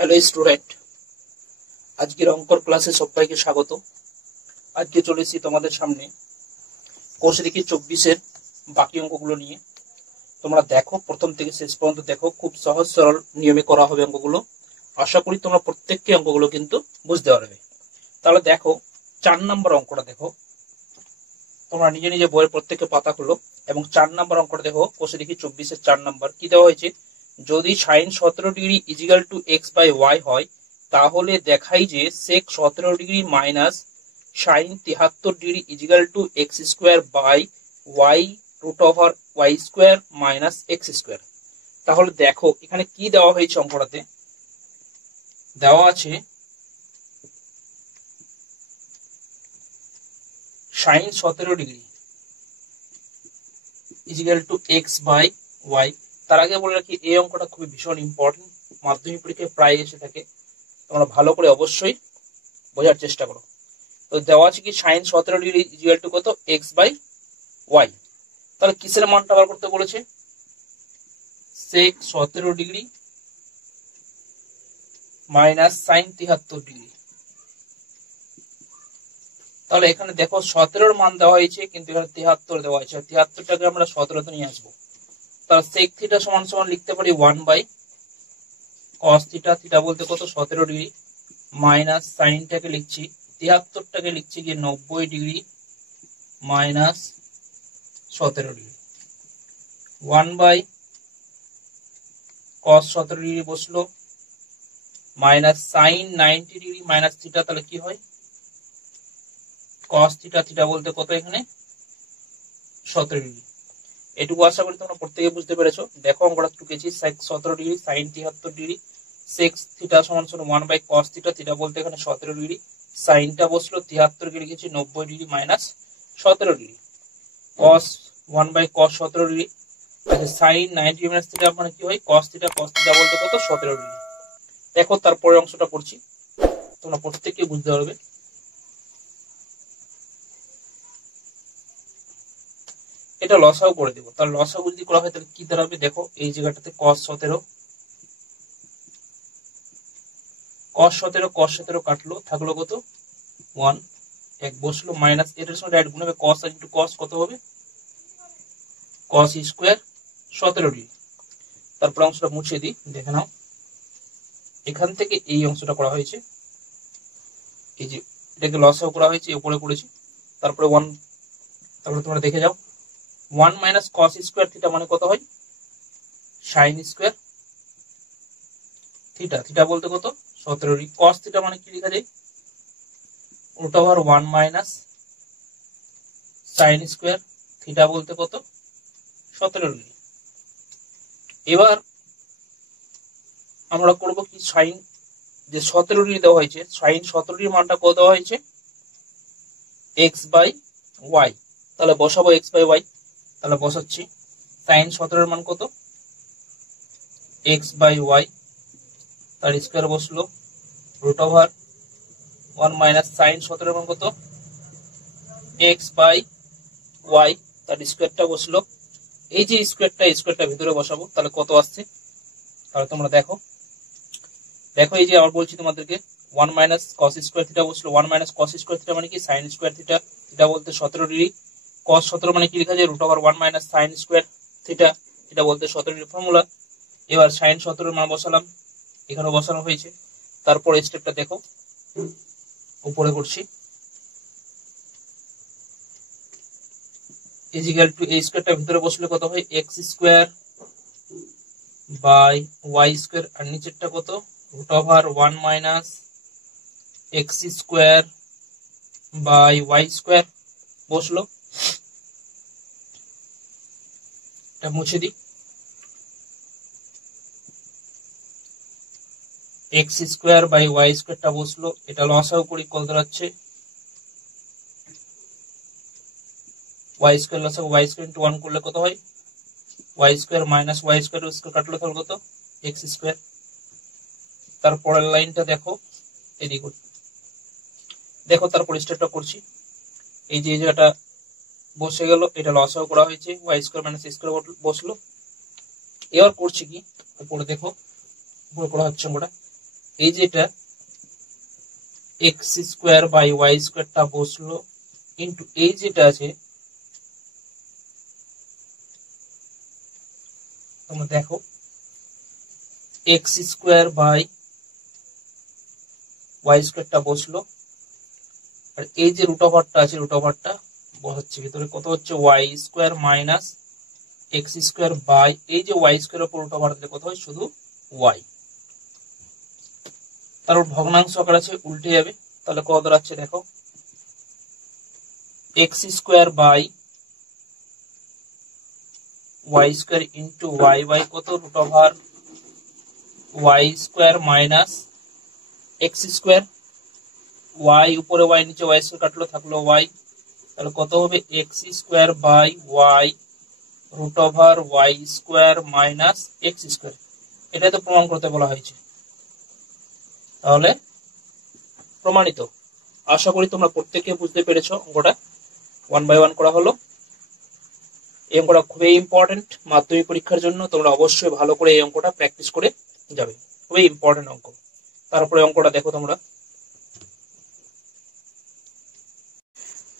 Hello student, আজকের অঙ্কর ক্লাসে সবাইকে স্বাগত। আজকে চলে এসেছি তোমাদের সামনে কোর্স দেখি 24-এর বাকি অঙ্কগুলো নিয়ে। তোমরা দেখো, প্রথম থেকে শেষ পর্যন্ত দেখো, খুব সহজ সরল নিয়মে করা হবে অঙ্কগুলো। আশা করি তোমরা প্রত্যেককে অঙ্কগুলো কিন্তু বুঝতে পারবে। তাহলে দেখো 4 নম্বর অঙ্কটা দেখো, তোমরা নিজে নিজে বইয়ের প্রত্যেককে পাতা খুলো এবং 4 নম্বর অঙ্কটা দেখো। কোর্স দেখি 24-এর 4 নম্বর কি দেওয়া হয়েছে, যদি sin 17 degree equal to x by y হয়, তাহলে দেখাই যে sec 17 degree minus sin 73 degree equal to x square by y root over y square minus x square. তাহলে দেখো এখানে কি দেওয়া হয়েছে, অঙ্কটাতে দেওয়া আছে sin 17 degree equal to x by y. তার আগে বলে রাখি, এই অঙ্কটা খুবই ভীষণ ইম্পর্টেন্ট, মাধ্যমিক পরীক্ষায় প্রায় এসে থাকে, তোমরা ভালো করে অবশ্যই বোঝার চেষ্টা করো। তো দেওয়া আছে কি sin 17 ডিগ্রি ইকুয়াল টু কত, x বাই y। তাহলে কিসের মানটা বার করতে বলেছে, sec 17 degree minus sin 73 degree. তাহলে এখানে দেখো 17 মান দেওয়া হয়েছে, কিন্তু এখানে 73 দেওয়া হয়েছে, 73টাকে আমরা 17তে নিয়ে আসবো। তাহলে sec থিটা সমান সমান লিখতে পারি 1 বাই cos থিটা, থিটা বলতে কত 17 ডিগ্রি, মাইনাস সাইনটাকে লিখছি 73টাকে লিখছি কি 90 degree minus 17 degree, 1 by cos 17 degree বসলো, minus sine 90 degree minus theta, তাহলে কি হয় cos থিটা, থিটা বলতে কত এখানে 17 ডিগ্রি। এটুকু আশা করি তোমরা প্রত্যেকে বুঝতে পেরেছো। দেখো অঙ্কটা টুকেছি, sec 17 degree sine 73 degree sec theta সমান সমান 1 বাই cos থিটা, থিটা বলতে এখানে 17 ডিগ্রি, সাইনটা বসলো 73 কে লিখেছি 90 degree minus 17 degree, cos 1 by cos 17 degree, আচ্ছা সাইন 90 মাইনাস থিটা মানে কি হয় cos থিটা, cos থিটা বলতে কত 17 ডিগ্রি। দেখো তারপরে অংশটা করছি, তোমরা প্রত্যেককে বুঝতে পারবে। এটা লসাও করে দেবো, তাহলে লসাও যদি করা হয় তাহলে কি দাঁড়াবে, দেখো এই জায়গাটাতে cos 17 cos 17 কাটলো, থাকলো কত 1, এক বসলো, মাইনাস এটার সঙ্গে ডাইরেক্ট গুণ হবে, cos ইনটু cos কত হবে cos স্কয়ার 17 ডিগ্রি। তারপর অংশটা মুছে দিই, দেখে নাও এখান থেকে এই অংশটা করা হয়েছে, এই যে এটাকে লসাও করা হয়েছে, উপরে করেছি, তারপরে 1, তারপরে তোমরা দেখে যাও 1 মাইনাস cos স্কয়ার থিটা মানে কত হয় sin স্কয়ার থিটা, থিটা বলতে কত 17 ডিগ্রি, cos থিটা মানে কি লেখা যায় root over 1 minus sin square theta বলতে কত 17 ডিগ্রি। এবার আমরা করব কি, sin যে 17 ডিগ্রি দেওয়া হয়েছে, sin 17 ডিগ্রি মানটা কত দেওয়া হয়েছে x বাই y, তাহলে বসাবো x বাই y, তাহলে বসাচ্ছি sin 17 এর মান কত x বাই y, তার স্কয়ার বসলো রুট ওভার 1 মাইনাস sin 17 এর মান কত x বাই y, তার স্কয়ারটা বসলো, এই যে স্কয়ারটা ভিতরে বসাবো, তাহলে কত আসছে, তাহলে তোমরা দেখো এই যে আবার বলছি তোমাদেরকে 1 মাইনাস cos স্কয়ার থিটা বসলো, 1 মাইনাস cos স্কয়ার থিটা মানে কি sin স্কয়ার থিটা, থিটা বলতে 17 ডিগ্রি, cos 17 মানে কি লেখা যায় root over 1 minus sin square theta, theta বলতে 17 ডিগ্রি ফর্মুলা। এবার sin 17 এর মান বসালাম, এখানে বসানো হয়েছে, তারপর স্টেপটা দেখো উপরে করছি, ইজিক্যাল টু এই স্কয়ারটা ভিতরে বসলে কত হয় x square by y square, আর নিচেরটা কত root over 1 minus x square by y square বসলো। এটা মুছে দিই, x স্কয়ার বাই y স্কয়ারটা বসলো, এটা লসাও করি, কত দাঁড়াচ্ছে y স্কয়ার লসাগু y স্কয়ার ইনটু 1 করলে কত হয় y square minus y square square কাটলে তাহলে কত x স্কয়ার। তারপরের লাইনটা দেখো, এদিকে দেখো তারপর স্টেপটা করছি, এই যে জায়গাটা বসে গেল, এটা লসাও করা হয়েছে, y square minus x square বসলো। এবার করছি কি, উপরে দেখো উপরে করা হচ্ছে, আমরা এই যেটা এক্স স্কোয়ার বাই ওয়াই স্কোয়ারটা বসলো ইন্টু এই যেটা আছে তোমরা দেখো এক্স স্কোয়ার বাই ওয়াই স্কোয়ারটা বসলো, আর এই যে রুট ওভারটা আছে রুট ওভারটা বসাচ্ছে ভিতরে, কত হচ্ছে y square minus x square by এই যে ওয়াই স্কোয়ার উপর রুট ওভার দিলে কত হয় শুধু ওয়াই। তারপর ভগ্নাংশ আকার আছে উল্টে যাবে, তাহলে কত দাঁড়াচ্ছে দেখো x square by y square into y by কত root over y square minus x square, y উপরে ওয়াই নিচে ওয়াই স্কোয়ার কাটলো থাকলো ওয়াই, তাহলে কত হবে x square by y root over y square minus x square. এটাই তো প্রমাণ করতে বলা হয়েছে, তাহলে প্রমাণিত। আশা করি তোমরা প্রত্যেকে বুঝতে পেরেছো অঙ্কটা। 1 বাই 1 করা হলো। এই অঙ্কটা খুবই ইম্পর্টেন্ট মাধ্যমিক পরীক্ষার জন্য, তোমরা অবশ্যই ভালো করে এই অঙ্কটা প্র্যাকটিস করে যাবে, খুবই ইম্পর্টেন্ট অঙ্ক। তারপরে অঙ্কটা দেখো তোমরা,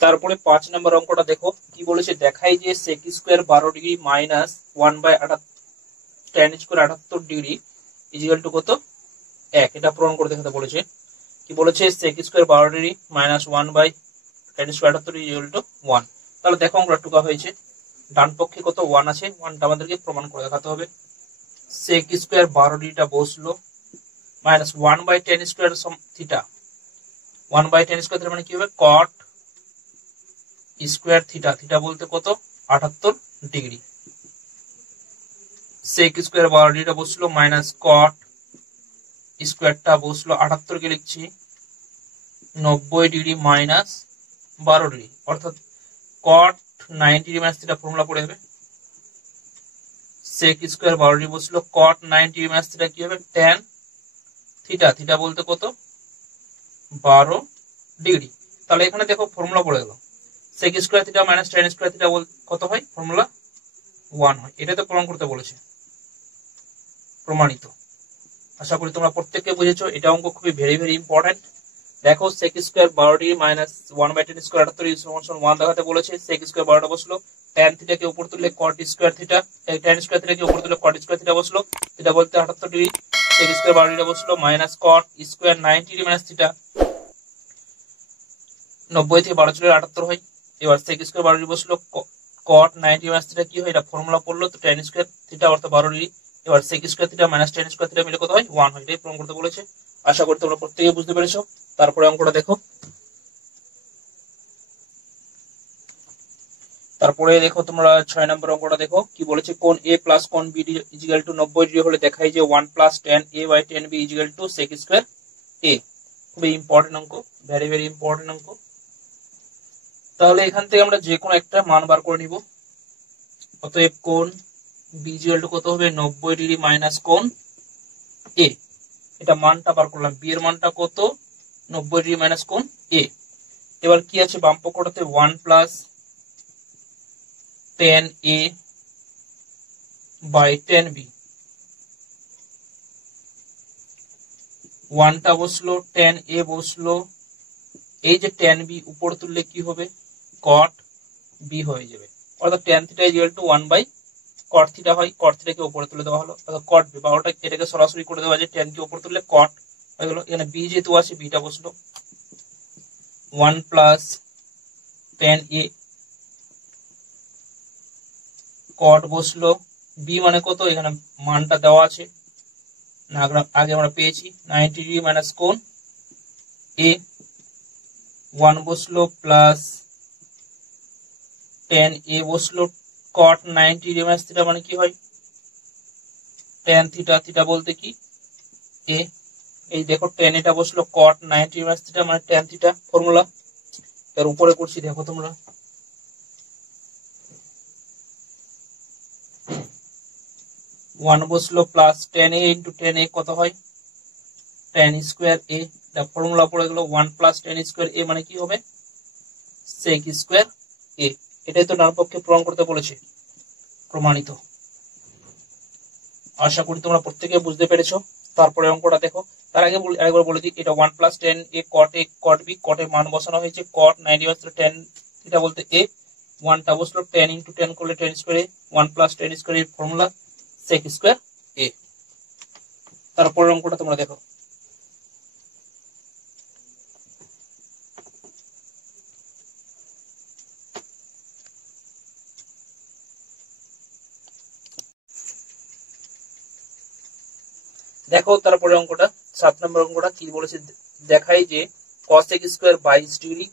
তারপরে 5 নম্বর অঙ্কটা দেখো কি বলেছে, দেখাই যে sec square 12 degree minus 1 by tan square 78 degree equal to কত 1, এটা প্রমাণ করে দেখাতে বলেছে। কি বলেছে sec square 12 degree minus 1 by tan square 78 equal to 1। তাহলে দেখো অঙ্কটা টুকা হয়েছে, ডান পক্ষে কত 1 আছে, 1টা আমাদেরকে প্রমাণ করে দেখাতে হবে। sec স্কয়ার 12 ডিগ্রিটা বসলো minus 1 by tan square theta, 1 by tan square মানে কি হবে cot স্কয়ার থিটা, থিটা বলতে কত 78 ডিগ্রি। sec স্কয়ার 12 ডিগ্রিটা বসলো মাইনাস cot স্কয়ারটা বসলো 78 কে লিখছি 90 ডিগ্রি মাইনাস 12 ডিগ্রি, অর্থাৎ cot 90 degree minus theta formula পড়ে যাবে। sec স্কয়ার 12 ডিগ্রি বসলো cot 90 ডিগ্রি মাইনাস থিটা কি হবে tan থিটা, থিটা বলতে কত 12 ডিগ্রি। তাহলে এখানে দেখো ফর্মুলা পড়ে গেল, sec square theta minus tan square theta কত হয় ফর্মুলা 1 হয়। এটা তো প্রমাণ করতে বলেছে, প্রমাণিত। আশা করি তোমরা প্রত্যেককে বুঝেছো, এটা অঙ্ক খুবই ভেরি ভেরি ইম্পর্টেন্ট। দেখো sec square 12 degree minus 1 by tan square 78 সমান 1 দেখাতে বলেছে। sec স্কয়ার 12টা বসলো, tan থিটা কে উপর তুললে cot square theta, tan square theta কে উপর তুললে cot স্কয়ার থিটা বসলো, থিটা বলতে 78 ডিগ্রি, sec স্কয়ার 12 ডিগ্রি বসলো minus cot square 90 degree minus theta, 90 থেকে 12 চলে 78 হয়। এবার sec স্কয়ার 12 ডিগ্রি বসলো, cot 90 মাইনাস থিটা কি হয় এটা ফর্মুলা পড়লো, তো tan স্কয়ার থিটা অর্থাৎ 12 ডিগ্রি। এবার sec square theta minus tan square theta মিলে কত হয় 1 হয়, এটাই প্রমাণ করতে বলেছে। আশা করি তোমরা প্রত্যেকেই বুঝতে পেরেছো। তারপরে অঙ্কটা দেখো, তারপরে দেখো তোমরা 6 নম্বর অঙ্কটা দেখো কি বলেছে, কোণ a প্লাস কোণ b ইকুয়াল টু 90 ডিগ্রি হলে দেখাই যে 1 plus tan a by tan b equal to sec square a। খুবই ইম্পর্টেন্ট অঙ্ক, ভেরি ভেরি ইম্পর্টেন্ট অঙ্ক। তাহলে এখান থেকে আমরা যে কোনো একটা মান বার করে নিব। অতএব কোণ b ইকুয়াল টু কত হবে 90 ডিগ্রি মাইনাস কোণ a, এটা মানটা বার করলাম, b এর মানটা কত 90 ডিগ্রি মাইনাস কোণ a। এবার কি আছে বাম পক্ষটাতে 1 plus tan a by tan b, 1টা বসলো tan a বসলো, এই যে tan b উপর তুললে কি হবে cot b হয়ে যাবে, অর্থাৎ tan theta equal to 1 by cot theta হয়, cot থিটা কে উপরে তুলে দেওয়া হলো, অর্থাৎ cot b, বা ওটা এটাকে সরাসরি করে দেওয়া যায়, tan কে উপরে তুললে cot হয়ে গেল। এখানে b যেহেতু আছে b টা বসলো 1 প্লাস tan a, cot বসলো, b মানে কত এখানে মানটা দেওয়া আছে না, আগে আমরা পেয়েছি 90 ডিগ্রি মাইনাস কোণ a, 1 বসলো প্লাস tan a বসলো, cot 90 ডিগ্রি মাইনাস থিটা মানে কি হয় tan থিটা, থিটা বলতে কি a, এই দেখো tan এটা বসলো cot 90 ডিগ্রি মাইনাস থিটা মানে tan থিটা ফর্মুলা। এর উপরে করছি দেখো তোমরা, 1 বসলো plus tan a into tan a কত হয় tan স্কয়ার a, এটা ফর্মুলা পড়ে গেল 1 প্লাস tan স্কয়ার a মানে কি হবে sec স্কয়ার a। এটাই তো ডান পক্ষে প্রমাণ করতে বলেছে, প্রমাণিত। আশা করি তোমরা প্রত্যেকে বুঝতে পেরেছো। তারপরে অঙ্কটা দেখো তার আগে আরেকবার বলে দিই, এটা 1 প্লাস টেন এ কট বি, কটের মান বসানো হয়েছে কট 90 টেন থিটা বলতে এ, ওয়ানটা বসলো 10 ইন্টু 10 করলে 10 স্কোয়ারে 1 প্লাস 10 স্কোয়ারের ফর্মুলা সেক স্কোয়ার এ। তারপরের অঙ্কটা তোমরা দেখো। দেখো তারপরে অঙ্কটা 7 নম্বর অঙ্কটা কি বলেছে, দেখাই যে cos x square 22 degree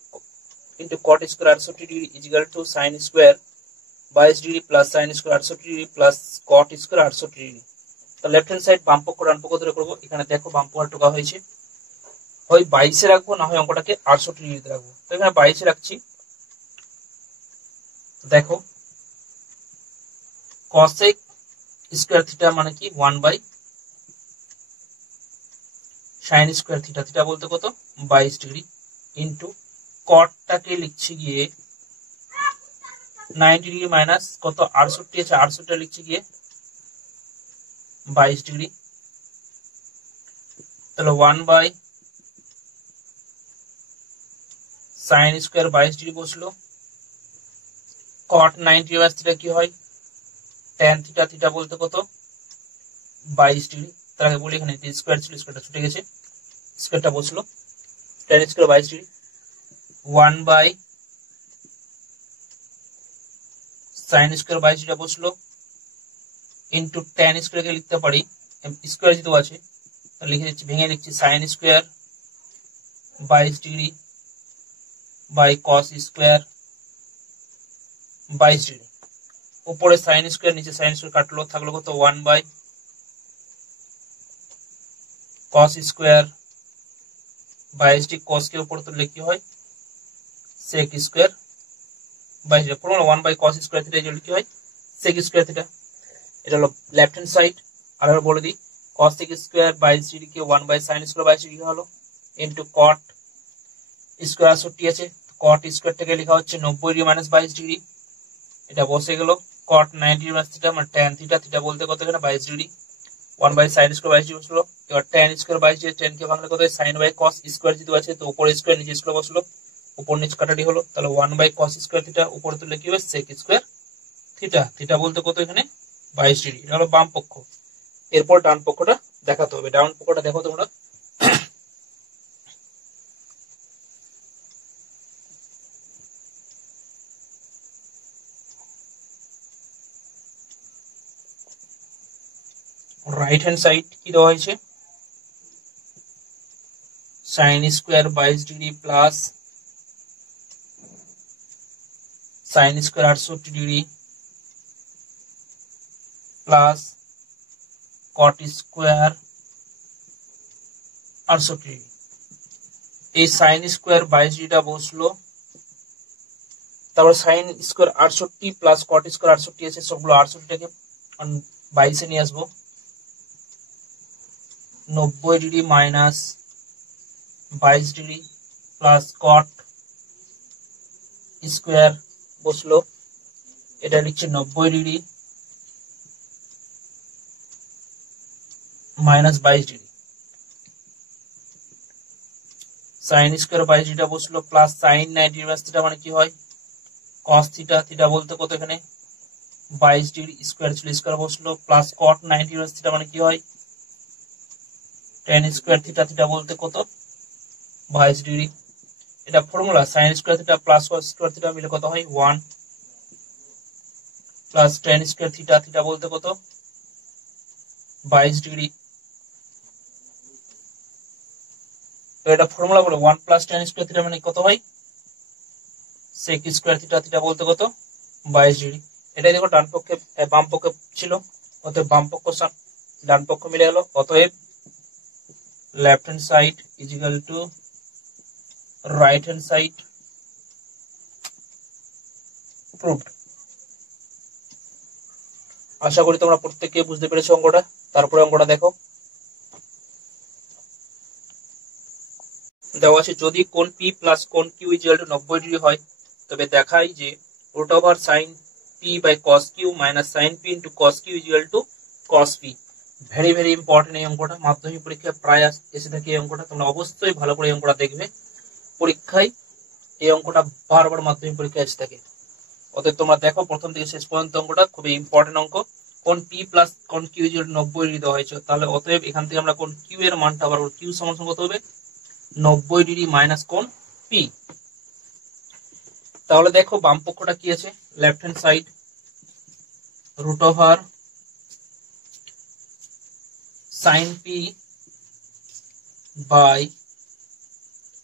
into cot square 68 degree is equal two sin square 22 degree plus sin square 68 degree plus cot square 68 degree. তো লেফট হ্যান্ড সাইড বাম পক্ষ ডান পক্ষ ধরে করবো। এখানে দেখো বাম পক্ষ টোকা হয়েছে, হয় 22 এ রাখবো না হয় অঙ্কটাকে 68 ডিগ্রিতে রাখবো। তো এখানে 22 এ রাখছি। দেখো cos x স্কয়ার থিটা মানে কি 1 by sin square theta, theta বলতে কত 22 ডিগ্রি ইন্টু কটটাকে লিখছি গিয়ে 90 ডিগ্রি মাইনাস কত 68 আছে, 68 লিখছি গিয়ে 22 ডিগ্রি। তাহলে 1 বাই sin স্কয়ার 22 ডিগ্রি বসলো, cot 90 মাইনাস থিটা কি হয় tan থিটা, থিটা বলতে কত 22 ডিগ্রি। তার আগে বলি এখানে স্কয়ার ছিল, স্কয়ারটা ছুটে গেছে, স্কয়ারটা বসলো tan square 22 degree 1 by sin square 22 degree বসলো ইন্টু tan স্কয়ারকে লিখতে পারি স্কয়ার যেহেতু আছে তাহলে লিখে দিচ্ছি, ভেঙে লিখছি sin square 22 degree by cos square 22 degree. উপরে sin স্কয়ার নিচে sin স্কয়ার কাটলো, থাকলো কত 1 by cos square 22 degree, cos কে উপর তুললে কি হয় sec স্কয়ার 22 ডিগ্রি। পুরো 1 by cos square theta equal কি হয় sec স্কয়ার থিটা। এটা হলো লেফট হ্যান্ড সাইড। আর বলে দিই cos sec স্কয়ার 22 ডিগ্রি কে 1 বাই sin স্কয়ার 22 ডিগ্রি হলো ইনটু cot স্কয়ার 68 আছে, cot স্কয়ারটাকে লেখা হচ্ছে 90 ডিগ্রি মাইনাস 22 ডিগ্রি, এটা বসে গেল cot 90 ডিগ্রি মাইনাস থিটা মানে tan থিটা, থিটা বলতে কত এখানে 22 degree 1 by sin square 22 degree বসলো। এবার tan স্কয়ার 22 ডিগ্রি, tan কে ভাঙলে কত হয় sin বাই cos স্কয়ার যেহেতু আছে তো উপরে স্কয়ার নিচে স্কয়ার বসলো, উপর নিচ কাটাটি হলো, তাহলে 1 বাই cos স্কয়ার থিটা উপরে তুললে কি হবে sec স্কয়ার থিটা, থিটা বলতে কত এখানে 22 ডিগ্রি। এটা হলো বাম পক্ষ। এরপর ডান পক্ষটা দেখাতে হবে। ডান পক্ষটা দেখো তোমরা, রাইট হ্যান্ড সাইড কি দেওয়া হয়েছে sin square 22 degree plus sin square 68 degree plus cot square 68 degree. এই sin স্কয়ার 22 ডিগ্রিটা বসলো, তারপর sin square 68 plus cot square 68 আছে, সবগুলো 68টাকে 22 এ নিয়ে আসবো, 90 degree minus 22 degree plus cot square বসলো, এটা লিখছে 90 degree minus 22 degree, sin square 22 ডিগ্রিটা বসলো plus sin 90 degree minus theta মানে কি হয় cos থিটা, থিটা বলতে কত এখানে 22 ডিগ্রি, স্কয়ার ছিল স্কয়ার বসলো plus cot 90 degree minus theta মানে কি হয় tan স্কয়ার থিটা, থিটা বলতে কত 22 ডিগ্রি। এটা formula sin square theta plus cos square theta মিলে কত হয় 1 plus tan square theta, theta বলতে কত 22 ডিগ্রি। তো এটা ফর্মুলা বলে 1 প্লাস tan স্কয়ার থিটা মানে কত হয় sec স্কয়ার থিটা, থিটা বলতে কত 22 ডিগ্রি। এটাই দেখো ডান পক্ষে বাম পক্ষে ছিল, অতএব বাম পক্ষ ডান পক্ষ মিলে গেল, অতএব left hand side is equal to right hand side proved. আশা করি তোমরা প্রত্যেককে বুঝতে পেরেছো অঙ্কটা। তারপরে অঙ্কটা দেখো, দেওয়া আছে যদি কোণ P প্লাস কোণ Q ইকুয়াল টু 90 ডিগ্রি হয় তবে দেখাই যে root over sin P by cos Q minus sin P into cos Q equal to cos P। Very very important এই অঙ্কটা, মাধ্যমিক পরীক্ষায় প্রায় এসে থাকে এই অঙ্কটা। তোমরা অবশ্যই ভালো করে এই অঙ্কটা দেখবে, পরীক্ষায় এই অঙ্কটা বারবার মাধ্যমিক পরীক্ষায় এসে থাকে। অতএব তোমরা দেখো প্রথম থেকে শেষ পর্যন্ত অঙ্কটা খুবই ইম্পর্টেন্ট অঙ্ক। কোন পি প্লাস কোন কিউ 90 ডিগ্রি দেওয়া হয়েছে, তাহলে অতএব এখান থেকে আমরা কোন কিউ এর মানটা পাবো, কিউ সমান কত হবে 90 ডিগ্রি মাইনাস কোন পি। তাহলে দেখো বাম পক্ষটা কি আছে, left hand side root over sine P by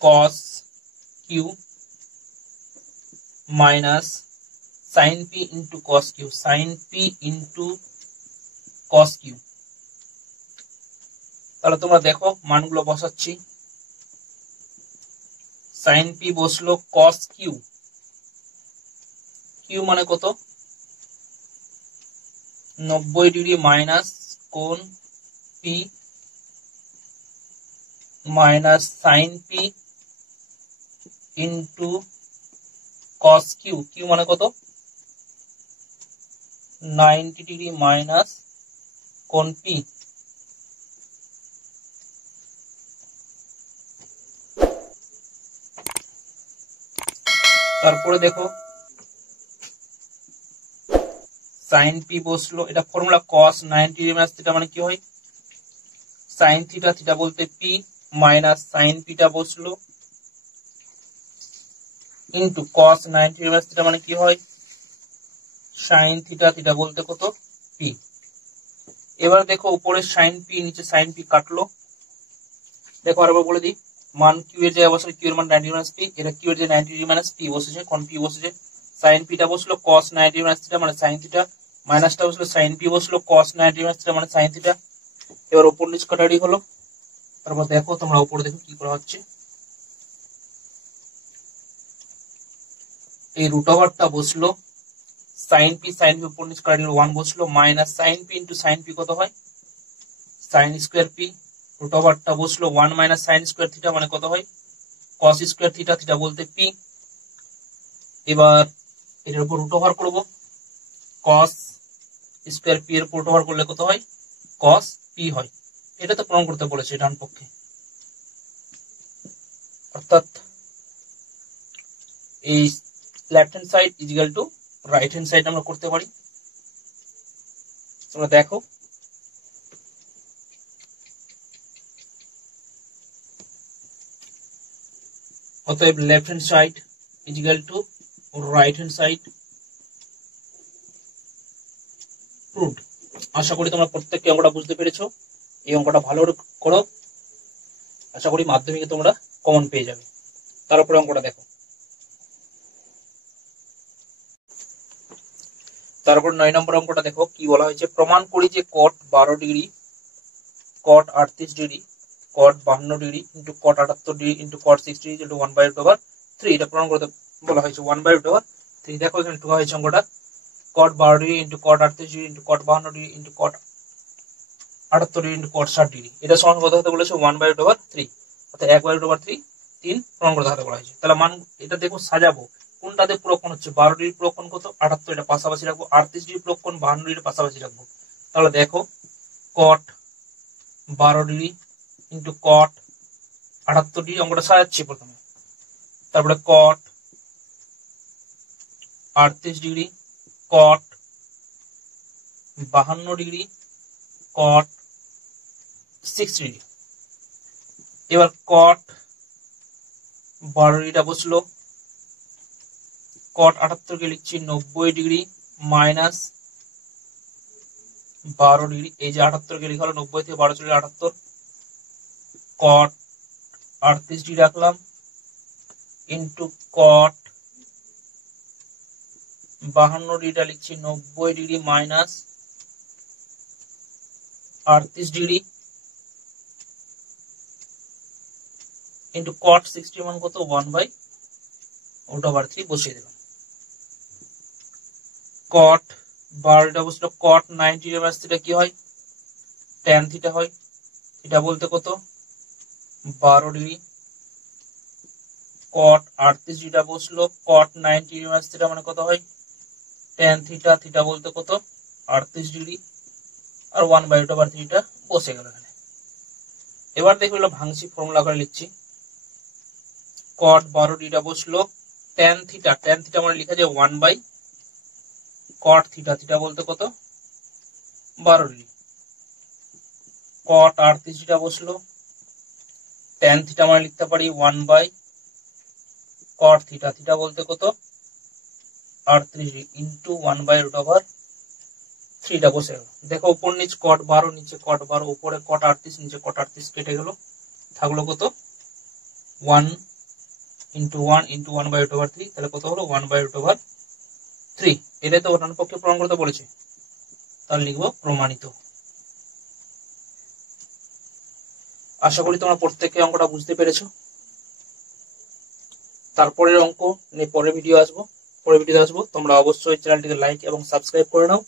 cos Q minus sine P into cos Q, sine P into cos Q. তাহলে তোমরা দেখো মানগুলো বসাচ্ছি, সাইন পি বসলো কস কিউ, কিউ মানে কত 90 ডিগ্রি মাইনাস কোন P minus sine P into cos Q, Q মানে কত 90 ডিগ্রি মাইনাস কোন পি। তারপরে দেখো সাইন পি বসলো, এটা ফর্মুলা কস 90 ডিগ্রি মাইনাস থিটা মানে কি হয় সাইন থিটা, থিটা বলতে পি মাইনাস সাইন পিটা বসলো into cos 90 degree minus theta মানে কি হয় সাইন থিটা, থিটা বলতে কত পি। এবার দেখো উপরে সাইন পি নিচে সাইন পি কাটলো, দেখো আরেকবার বলে দিই মান কিউ এর জায়গায় বসে কিউ এর মান 90 মাইনাস পি, এটা কিউ এর যে 90 ডিগ্রি মাইনাস পি বসেছে, কোন পি বসেছে সাইন পিটা বসলো cos 90 ডিগ্রি মাইনাস থিটা মানে সাইন থিটা, মাইনাসটা বসলো সাইন পি বসলো cos 90 ডিগ্রি মাইনাস থিটা মানে সাইন থিটা। এবার উপর নিচ কাটারি হলো, তারপর দেখো তোমরা উপরে দেখো কি করা হচ্ছে, এই রুট ওভারটা বসলো সাইন পি উপর নিচ কাটারি 1 বসলো minus sine P into sign P কত হয় সাইন স্কোয়ার পি, রুট ওভারটা বসলো 1 মাইনাস সাইন স্কোয়ার থিটা মানে কত হয় cos স্কোয়ার থিটা, থিটা বলতে পি। এবার এটার উপর রুট ওভার করবো, cos স্কোয়ার পি এর উপর রুট ওভার করলে কত হয় cos পি হয়। এটা তো প্রমাণ করতে বলেছে ডান পক্ষে, অর্থাৎ এই left hand side is equal to right hand side আমরা করতে পারি। তোমরা দেখো অতএব left hand side is equal to right hand side proved. আশা করি তোমরা প্রত্যেককে অঙ্কটা বুঝতে পেরেছো, এই অঙ্কটা ভালো করো, আশা করি মাধ্যমিকে তোমরা কমন পেয়ে যাবে। তারপরে অঙ্কটা দেখো, তারপর 9 নম্বর অঙ্কটা দেখো কি বলা হয়েছে, প্রমাণ করি যে cot 12 degree cot 38 degree cot 52 degree into cot 78 degree into cot 60 degree into 1/3, এটা প্রমাণ করতে বলা হয়েছে 1/3। দেখো এখানে ঢোকা হয়েছে অঙ্কটা cot 12 degree into cot 38 degree into cot 52 degree into cot 78 degree into cot 60 degree, এটা সমান কত হতে বলেছে 1/3, অর্থাৎ 1/3 3 প্রমাণ করতে হতে বলা হয়েছে। তাহলে মান এটা দেখো সাজাবো, কোনটাতে পুরোক্ষণ হচ্ছে 12 ডিগ্রি পুরোক্ষণ কত 78, এটা পাশাপাশি রাখবো, 38 ডিগ্রি পুরোক্ষণ 52 ডিগ্রি পাশাপাশি রাখবো। তাহলে দেখো cot 12 degree into cot 78 degree অঙ্কটা সাজাচ্ছি প্রথমে, তারপরে cot 38 degree cot 52 degree cot 60 degree. এবার cot 12 ডিগ্রিটা বসলো, cot 78 কে লিখছি 90 ডিগ্রি মাইনাস 12 ডিগ্রি, এই যে 78 কে লিখা হলো 90 থেকে 12 চলে 78, cot 38 ডিগ্রি রাখলাম ইন্টু cot 52 ডিগ্রিটা লিখছি 90 degree minus 38 degree into cot 60 মান কত 1/3 বসিয়ে দিলাম। cot 12টা বসলো cot 90 ডিগ্রি মাইনাস থিটা কি হয় tan থিটা হয়, থিটা বলতে কত 12 ডিগ্রি, cot 38 ডিগ্রিটা বসলো cot 90 ডিগ্রি মাইনাস থিটা মানে কত হয় tan থিটা, থিটা বলতে কত 38 ডিগ্রি, আর 1/√3টা বসে গেল এখানে। এবার দেখো এগুলো ভাঙছি, ফর্মুলা করে লিখছি। cot 12 বসলো, tan থিটা মানে লিখা যায় 1/cot থিটা বলতে কত 12 cot 38 বসলো, tan থিটা মানে লিখতে পারি 1/cot থিটা বলতে কত 38 ইন্টু 1/√3টা বসে গেল। দেখো উপর নিচ cot 12, নিচে cot 12, উপরে cot 38, নিচে cot 38 কেটে গেল, থাকলো কত 1 ইন্টু 1 ইন্টু 1/√3, তাহলে কত হলো 1/√3। এটাই তো অন্যান্য পক্ষে প্রমাণ করতে বলেছে, তাহলে লিখবো প্রমাণিত। আশা করি তোমরা প্রত্যেকে অঙ্কটা বুঝতে পেরেছো। তারপরের অঙ্ক নিয়ে পরের ভিডিও আসবো। তোমরা অবশ্যই চ্যানেলটিকে লাইক এবং সাবস্ক্রাইব করে নাও।